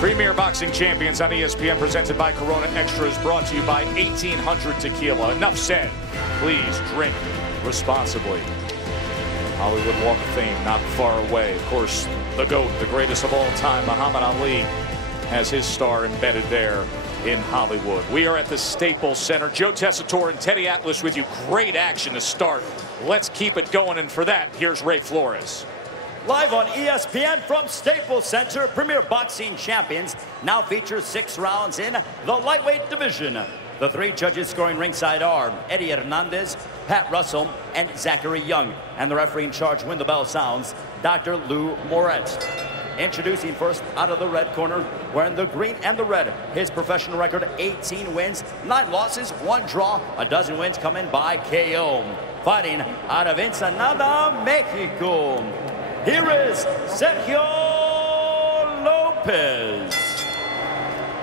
Premier Boxing Champions on ESPN, presented by Corona Extras, brought to you by 1800 Tequila. Enough said. Please drink responsibly. Hollywood Walk of Fame not far away. Of course, the GOAT, the greatest of all time, Muhammad Ali, has his star embedded there in Hollywood. We are at the Staples Center. Joe Tessitore and Teddy Atlas with you. Great action to start. Let's keep it going, and for that, here's Ray Flores. Live on ESPN from Staples Center, Premier Boxing Champions now features 6 rounds in the lightweight division. The 3 judges scoring ringside are Eddie Hernandez, Pat Russell, and Zachary Young. And the referee in charge when the bell sounds, Dr. Lou Moretz. Introducing first out of the red corner, wearing the green and the red. His professional record, 18 wins, 9 losses, 1 draw, a dozen wins coming by KO. Fighting out of Ensenada, Mexico. Here is Sergio Lopez.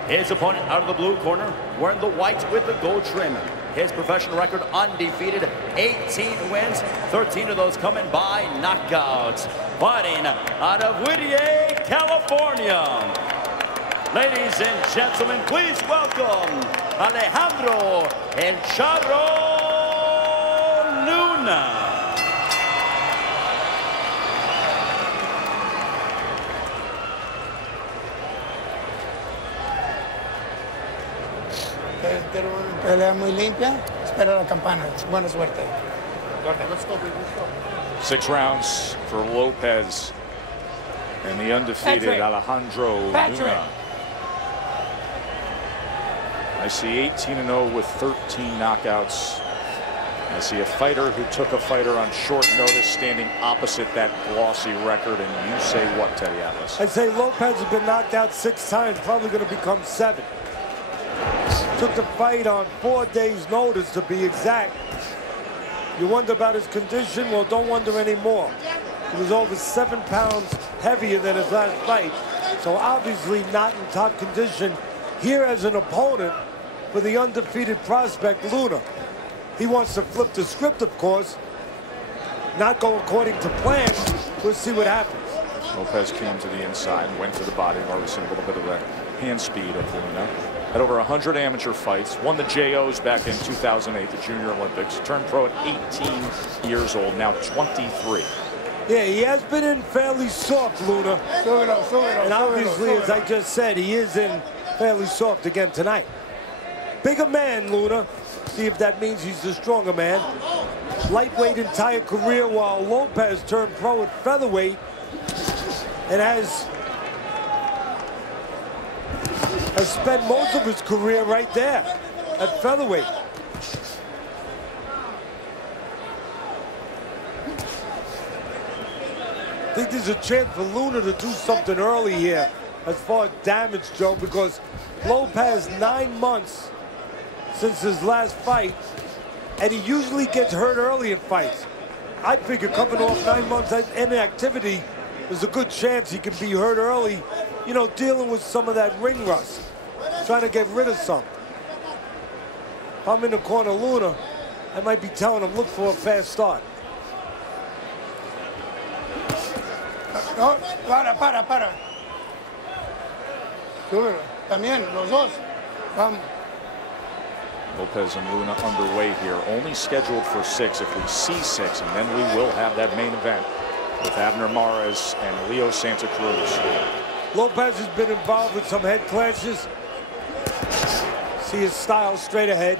His opponent out of the blue corner, wearing the white with the gold trim. His professional record undefeated, 18 wins, 13 of those coming by knockouts. Fighting out of Whittier, California. Ladies and gentlemen, please welcome Alejandro El Charro Luna. Pelea muy limpia. Espera la campana. Buena suerte. 6 rounds for Lopez and the undefeated Alejandro Luna. I see 18-0 with 13 knockouts. I see a fighter who took a fighter on short notice standing opposite that glossy record. And you say what, Teddy Atlas? I'd say Lopez has been knocked out 6 times, probably going to become 7. Took the fight on 4 days' notice, to be exact. You wonder about his condition? Well, don't wonder anymore. He was over 7 pounds heavier than his last fight, so obviously not in top condition. Here as an opponent for the undefeated prospect, Luna. He wants to flip the script, of course. Not go according to plan. We'll see what happens. Lopez came to the inside, went to the body. We've already seen a little bit of that hand speed of Luna. Had over 100 amateur fights, won the JOs back in 2008, the Junior Olympics, turned pro at 18 years old, now 23. Yeah, he has been in fairly soft, Luna. And obviously, as I just said, he is in fairly soft again tonight. Bigger man, Luna. See if that means he's the stronger man. Lightweight entire career, while Lopez turned pro at featherweight and has spent most of his career right there at featherweight. I think there's a chance for Luna to do something early here as far as damage, Joe, because Lopez 9 months since his last fight, and he usually gets hurt early in fights. I figure coming off 9 months of inactivity, there's a good chance he can be hurt early, you know, dealing with some of that ring rust, trying to get rid of some. If I'm in the corner, Luna, I might be telling him, look for a fast start. No, para. Súbelo. También, los dos. Vamos. Lopez and Luna underway here, only scheduled for 6. If we see 6, and then we will have that main event with Abner Mares and Leo Santa Cruz. Lopez has been involved with some head clashes. See his style straight ahead.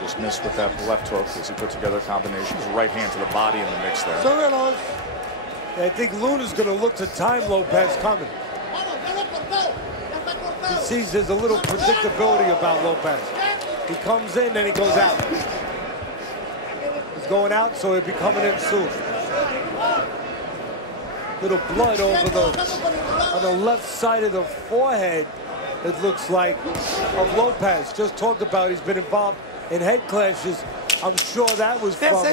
Just missed with that left hook as he put together combinations. Right hand to the body in the mix there. I think Luna's going to look to time Lopez coming. He sees there's a little predictability about Lopez. He comes in and he goes out. He's going out, so he'll be coming in soon. Little blood over on the left side of the forehead, it looks like, of Lopez. Just talked about he's been involved in head clashes. I'm sure that was from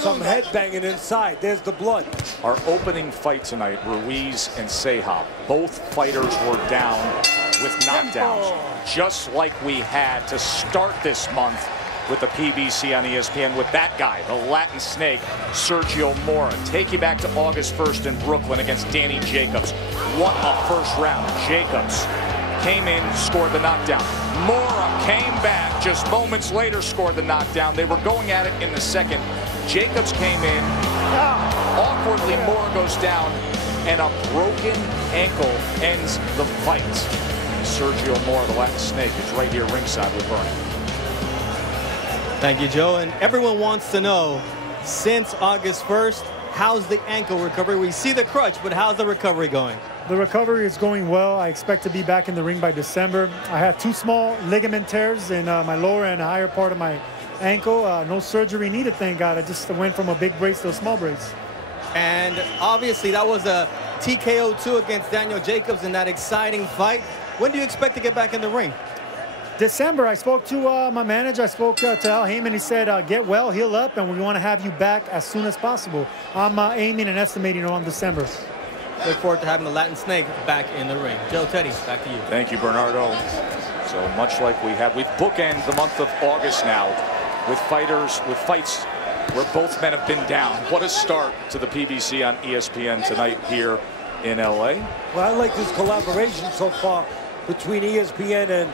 some head banging inside. There's the blood. Our opening fight tonight, Ruiz and Sehab. Both fighters were down with knockdowns, just like we had to start this month with the PBC on ESPN with that guy, the Latin Snake, Sergio Mora. Take you back to August 1st in Brooklyn against Danny Jacobs. What a first round. Jacobs came in, scored the knockdown. Mora came back just moments later, scored the knockdown. They were going at it in the second. Jacobs came in. Awkwardly, Mora goes down, and a broken ankle ends the fight. Sergio Mora, the Latin Snake, is right here ringside with Bernie. Thank you, Joe. And everyone wants to know, since August 1st, how's the ankle recovery? We see the crutch, but how's the recovery going? The recovery is going well. I expect to be back in the ring by December. I had 2 small ligament tears in my lower and higher part of my ankle. No surgery needed, thank God. I just went from a big brace to a small brace. And obviously that was a TKO2 against Daniel Jacobs in that exciting fight. When do you expect to get back in the ring? December. I spoke to my manager. I spoke to Al Heyman. He said, get well, heal up, and we want to have you back as soon as possible. I'm aiming and estimating around December. Look forward to having the Latin Snake back in the ring. Joe, Teddy, back to you. Thank you, Bernardo. So much like we've bookended the month of August now with fights where both men have been down. What a start to the PBC on ESPN tonight here in LA. Well, I like this collaboration so far between ESPN and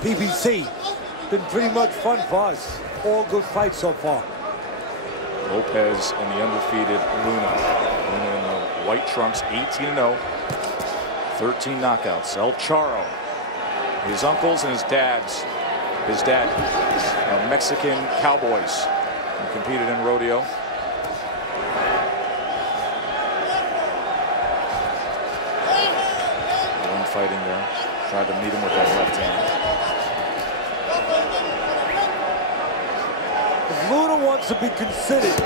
PBC. Been pretty much fun for us. All good fights so far. Lopez and the undefeated Luna. Luna in the white trunks, 18-0, 13 knockouts. El Charro, his uncles and his dad, Mexican cowboys, and competed in rodeo. One fighting there, tried to meet him with that left hand. If Luna wants to be considered,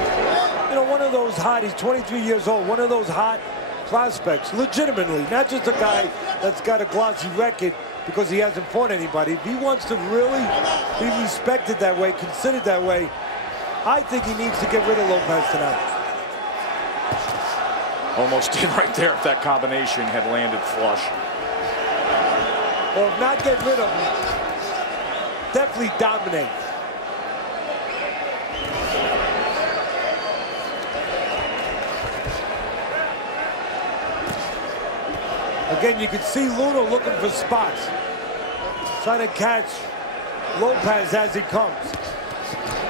you know, one of those hot, he's 23 years old, one of those hot prospects, legitimately, not just a guy that's got a glossy record because he hasn't fought anybody. If he wants to really be respected that way, considered that way, I think he needs to get rid of Lopez tonight. Almost did right there if that combination had landed flush. Or if not get rid of him, definitely dominate. Again, you can see Luna looking for spots, trying to catch Lopez as he comes.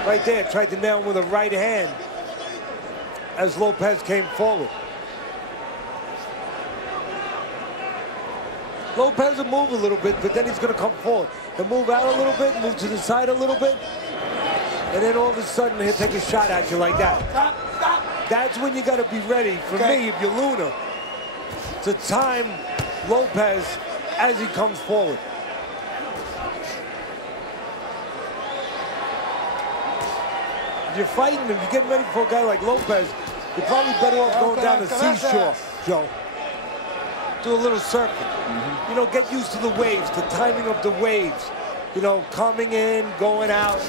Right there, tried to nail him with a right hand as Lopez came forward. Lopez will move a little bit, but then he's going to come forward. He'll move out a little bit, move to the side a little bit, and then all of a sudden he'll take a shot at you like that. That's when you got to be ready, for me, if you're Luna, to time Lopez as he comes forward. If you're fighting him, you're getting ready for a guy like Lopez, you're probably better off going down the seashore, Joe. Do a little surfing. You know, get used to the waves, the timing of the waves. You know, coming in, going out.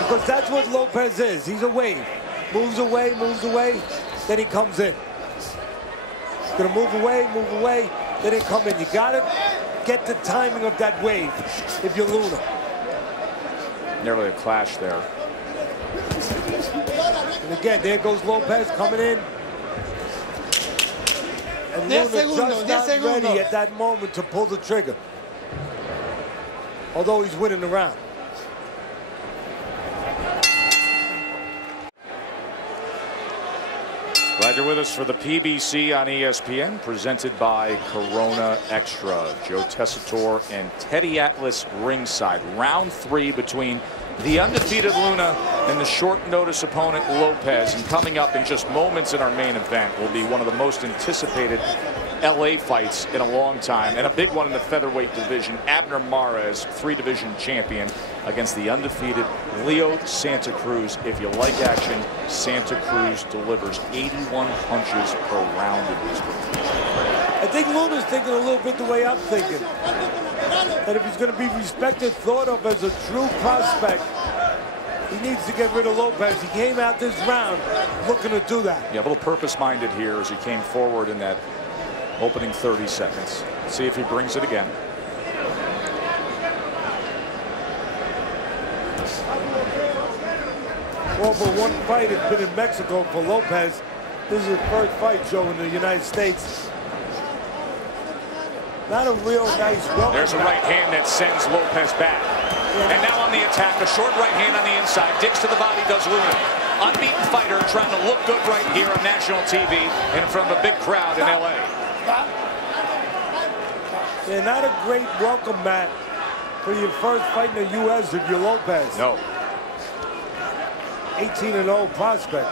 Because that's what Lopez is. He's a wave. Moves away, then he comes in. He's gonna move away, then he come in. You gotta get the timing of that wave if you're Luna. Nearly a clash there. And again, there goes Lopez coming in. And Luna just not ready at that moment to pull the trigger. Although he's winning the round. Glad you're with us for the PBC on ESPN, presented by Corona Extra. Joe Tessitore and Teddy Atlas ringside. Round 3 between the undefeated Luna and the short notice opponent Lopez. And coming up in just moments in our main event will be one of the most anticipated LA fights in a long time, and a big one in the featherweight division. Abner Mares, 3-division champion, against the undefeated Leo Santa Cruz. If you like action, Santa Cruz delivers 81 punches per round in this one. I think Luna's thinking a little bit the way I'm thinking. That if he's going to be respected, thought of as a true prospect, he needs to get rid of Lopez. He came out this round looking to do that. Yeah, a little purpose-minded here as he came forward in that opening 30 seconds. See if he brings it again. Well, but one fight has been in Mexico for Lopez. This is his first fight, Joe, in the United States. Not a real nice welcome. There's a right hand that sends Lopez back. And now on the attack, a short right hand on the inside. Digs to the body, does Luna. Unbeaten fighter trying to look good right here on national TV in front of a big crowd in LA. Yeah, not a great welcome mat for your first fight in the U.S. if you're Lopez. No. 18-0 prospect.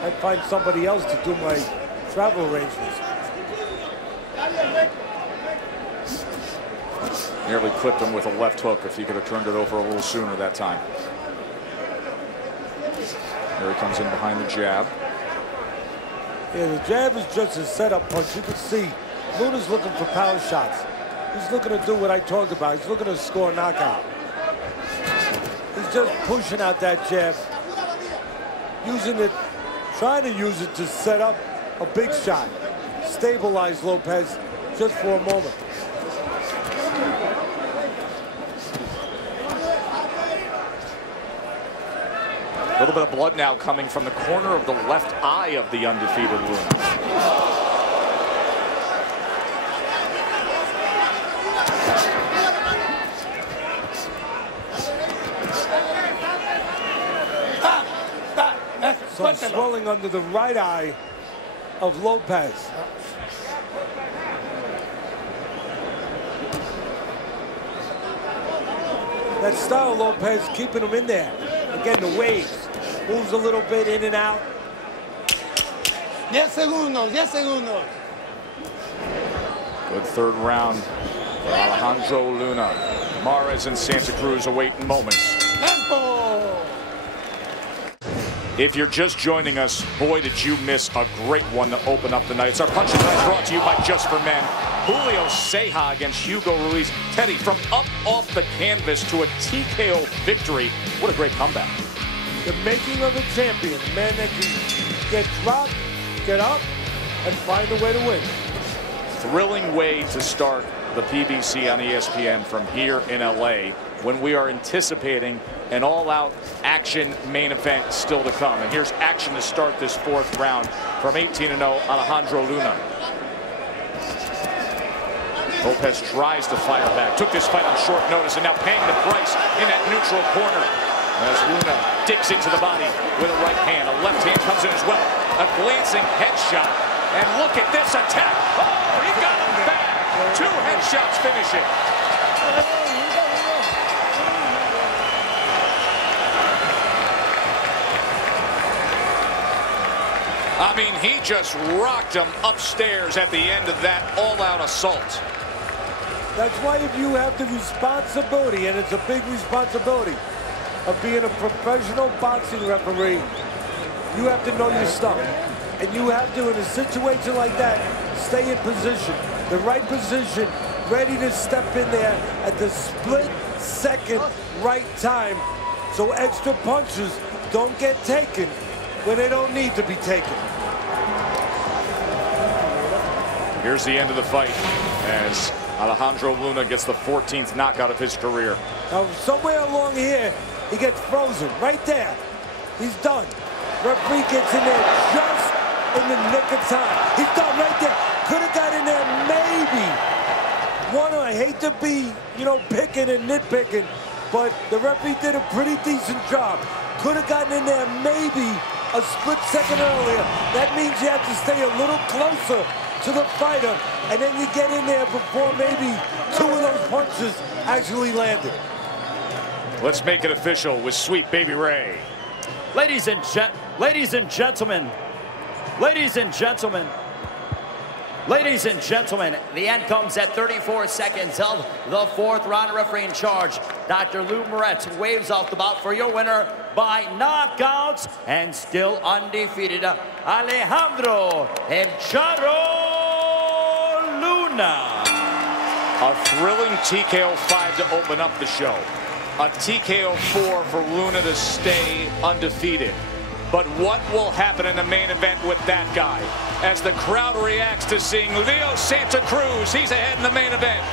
I'd find somebody else to do my travel arrangements. Nearly clipped him with a left hook if he could have turned it over a little sooner that time. Here he comes in behind the jab. Yeah, the jab is just a setup punch. You can see Luna's looking for power shots. He's looking to do what I talked about. He's looking to score a knockout. He's just pushing out that jab, using it, trying to use it to set up a big shot. Stabilize Lopez just for a moment. A little bit of blood now coming from the corner of the left eye of the undefeated Luna. Some swelling under the right eye of Lopez. That style of Lopez keeping him in there. Again, the waves. Moves a little bit in and out. 10 segundos, 10 segundos. Good third round for Alejandro Luna. Mares and Santa Cruz awaiting moments. Tempo. If you're just joining us, boy, did you miss a great one to open up the night. It's our Punch and Punch brought to you by Just for Men. Julio Ceja against Hugo Ruiz. Teddy, from up off the canvas to a TKO victory. What a great comeback. The making of a champion. A man that can get dropped, get up, and find a way to win. Thrilling way to start the PBC on ESPN from here in LA when we are anticipating an all-out action main event still to come. And here's action to start this fourth round from 18-0 Alejandro Luna. Lopez tries to fire back. Took this fight on short notice and now paying the price in that neutral corner. As Luna digs into the body with a right hand. A left hand comes in as well. A glancing headshot. And look at this attack. Oh, he got him back. 2 headshots finish it. I mean, he just rocked him upstairs at the end of that all-out assault. That's why if you have the responsibility, and it's a big responsibility, of being a professional boxing referee, you have to know your stuff. And you have to, in a situation like that, stay in position. The right position, ready to step in there at the split-second right time so extra punches don't get taken when they don't need to be taken. Here's the end of the fight as Alejandro Luna gets the 14th knockout of his career. Now, somewhere along here, he gets frozen right there. He's done. Referee gets in there just in the nick of time. He's done right there. Could have got in there maybe. I hate to be, picking and nitpicking, but the referee did a pretty decent job. Could have gotten in there maybe a split second earlier. That means you have to stay a little closer to the fighter, and then you get in there before maybe 2 of those punches actually landed. Let's make it official with Sweet Baby Ray. Ladies and gentlemen, the end comes at 34 seconds of the fourth round. Referee in charge, Dr. Lou Moretz, waves off the bout for your winner by knockouts and still undefeated, Alejandro Luna. A thrilling TKO 5 to open up the show. A TKO 4 for Luna to stay undefeated. But what will happen in the main event with that guy? As the crowd reacts to seeing Leo Santa Cruz, he's ahead in the main event.